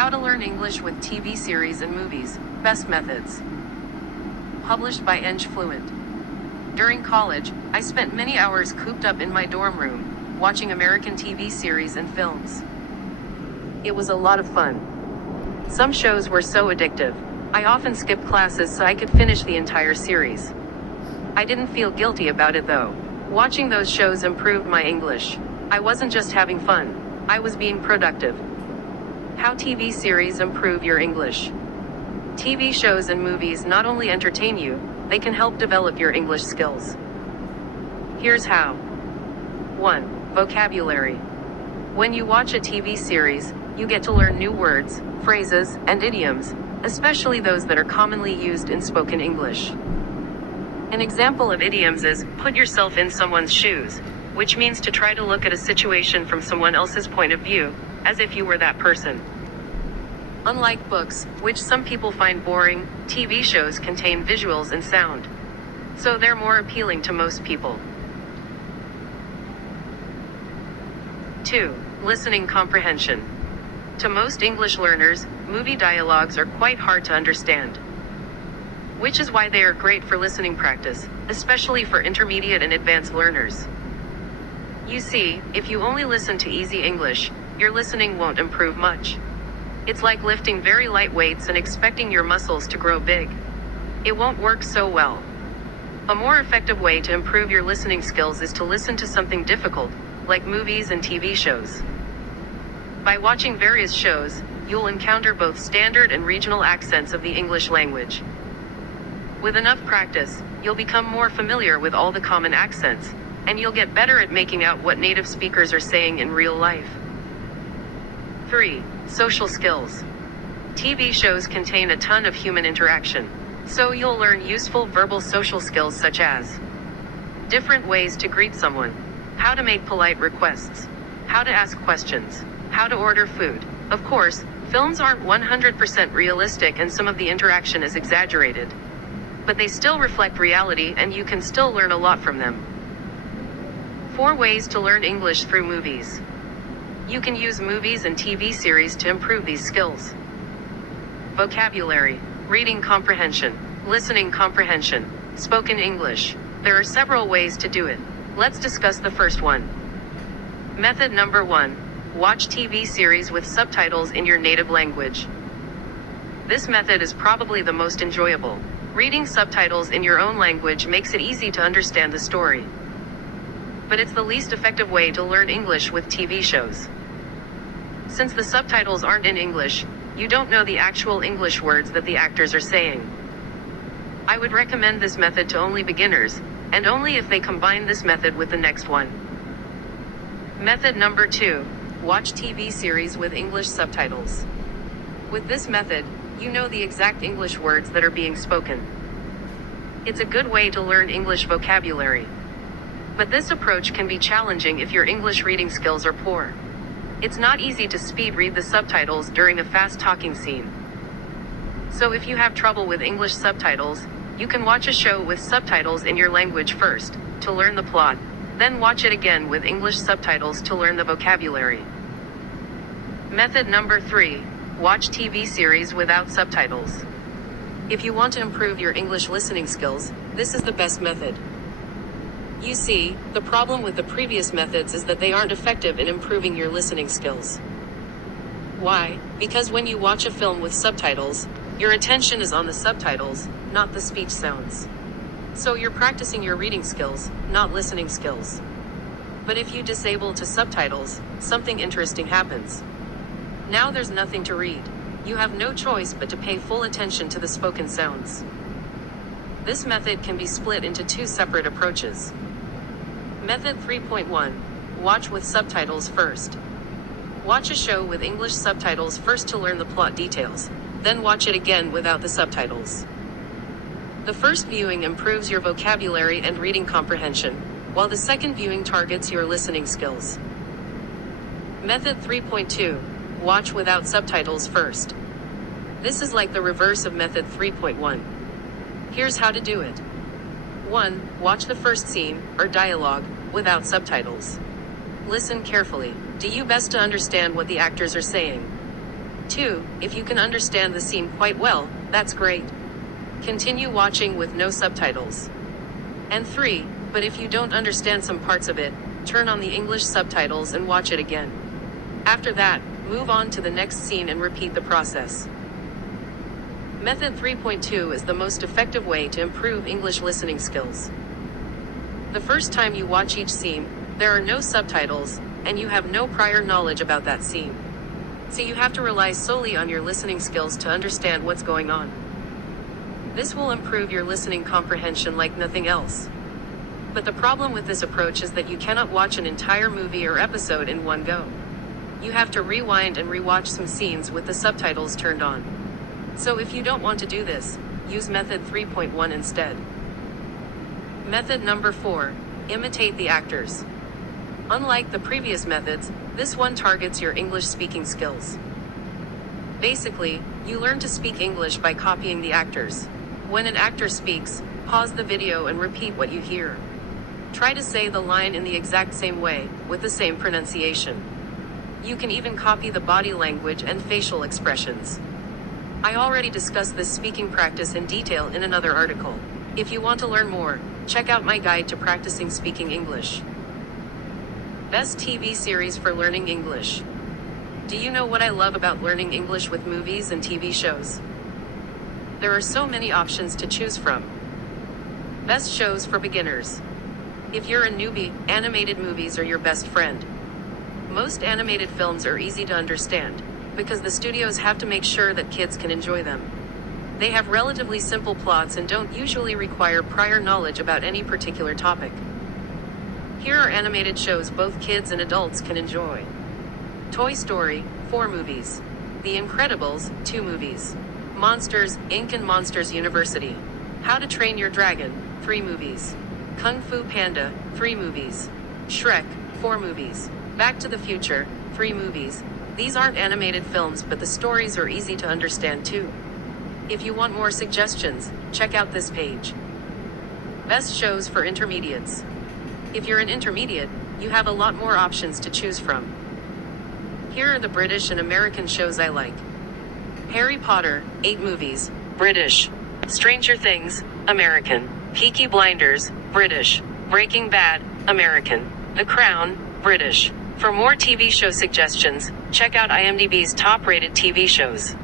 How to Learn English with TV Series and Movies, Best Methods. Published by Fluent. During college, I spent many hours cooped up in my dorm room, watching American TV series and films. It was a lot of fun. Some shows were so addictive, I often skipped classes so I could finish the entire series. I didn't feel guilty about it though. Watching those shows improved my English. I wasn't just having fun, I was being productive. How TV series improve your English. TV shows and movies not only entertain you, they can help develop your English skills. Here's how. 1. Vocabulary. When you watch a TV series, you get to learn new words, phrases, and idioms, especially those that are commonly used in spoken English. An example of idioms is, put yourself in someone's shoes, which means to try to look at a situation from someone else's point of view, as if you were that person. Unlike books, which some people find boring, TV shows contain visuals and sound. So they're more appealing to most people. 2. Listening comprehension. To most English learners, movie dialogues are quite hard to understand. Which is why they are great for listening practice, especially for intermediate and advanced learners. You see, if you only listen to easy English, your listening won't improve much. It's like lifting very light weights and expecting your muscles to grow big. It won't work so well. A more effective way to improve your listening skills is to listen to something difficult, like movies and TV shows. By watching various shows, you'll encounter both standard and regional accents of the English language. With enough practice, you'll become more familiar with all the common accents, and you'll get better at making out what native speakers are saying in real life. 3. Social skills. TV shows contain a ton of human interaction, so you'll learn useful verbal social skills such as different ways to greet someone, how to make polite requests, how to ask questions, how to order food. Of course, films aren't 100% realistic and some of the interaction is exaggerated. But they still reflect reality and you can still learn a lot from them. 4 ways to learn English through movies. You can use movies and TV series to improve these skills. Vocabulary, reading comprehension, listening comprehension, spoken English. There are several ways to do it. Let's discuss the first one. Method number 1. Watch TV series with subtitles in your native language. This method is probably the most enjoyable. Reading subtitles in your own language makes it easy to understand the story. But it's the least effective way to learn English with TV shows. Since the subtitles aren't in English, you don't know the actual English words that the actors are saying. I would recommend this method to only beginners, and only if they combine this method with the next one. Method number 2. Watch TV series with English subtitles. With this method, you know the exact English words that are being spoken. It's a good way to learn English vocabulary. But this approach can be challenging if your English reading skills are poor. It's not easy to speed read the subtitles during a fast talking scene. So if you have trouble with English subtitles, you can watch a show with subtitles in your language first, to learn the plot, then watch it again with English subtitles to learn the vocabulary. Method number 3. Watch TV series without subtitles. If you want to improve your English listening skills, this is the best method. You see, the problem with the previous methods is that they aren't effective in improving your listening skills. Why? Because when you watch a film with subtitles, your attention is on the subtitles, not the speech sounds. So you're practicing your reading skills, not listening skills. But if you disable to subtitles, something interesting happens. Now there's nothing to read. You have no choice but to pay full attention to the spoken sounds. This method can be split into 2 separate approaches. Method 3.1. Watch with subtitles first. Watch a show with English subtitles first to learn the plot details, then watch it again without the subtitles. The first viewing improves your vocabulary and reading comprehension, while the second viewing targets your listening skills. Method 3.2. Watch without subtitles first. This is like the reverse of method 3.1. Here's how to do it. 1. Watch the first scene, or dialogue, without subtitles. Listen carefully. Do you best to understand what the actors are saying? 2. If you can understand the scene quite well, that's great. Continue watching with no subtitles. And 3. But if you don't understand some parts of it, turn on the English subtitles and watch it again. After that, move on to the next scene and repeat the process. Method 3.2 is the most effective way to improve English listening skills. The first time you watch each scene, there are no subtitles, and you have no prior knowledge about that scene. So you have to rely solely on your listening skills to understand what's going on. This will improve your listening comprehension like nothing else. But the problem with this approach is that you cannot watch an entire movie or episode in one go. You have to rewind and rewatch some scenes with the subtitles turned on. So if you don't want to do this, use method 3.1 instead. Method number 4, imitate the actors. Unlike the previous methods, this one targets your English speaking skills. Basically, you learn to speak English by copying the actors. When an actor speaks, pause the video and repeat what you hear. Try to say the line in the exact same way, with the same pronunciation. You can even copy the body language and facial expressions. I already discussed this speaking practice in detail in another article. If you want to learn more, check out my guide to practicing speaking English. Best TV series for learning English. Do you know what I love about learning English with movies and TV shows? There are so many options to choose from. Best shows for beginners. If you're a newbie, animated movies are your best friend. Most animated films are easy to understand, because the studios have to make sure that kids can enjoy them. They have relatively simple plots and don't usually require prior knowledge about any particular topic. Here are animated shows both kids and adults can enjoy. Toy Story, 4 movies. The Incredibles, 2 movies. Monsters, Inc. and Monsters University. How to Train Your Dragon, 3 movies. Kung Fu Panda, 3 movies. Shrek, 4 movies. Back to the Future, 3 movies. These aren't animated films, but the stories are easy to understand too. If you want more suggestions, check out this page. Best shows for intermediates. If you're an intermediate, you have a lot more options to choose from. Here are the British and American shows I like. Harry Potter, 8 movies, British. Stranger Things, American. Peaky Blinders, British. Breaking Bad, American. The Crown, British. For more TV show suggestions, check out IMDb's top-rated TV shows.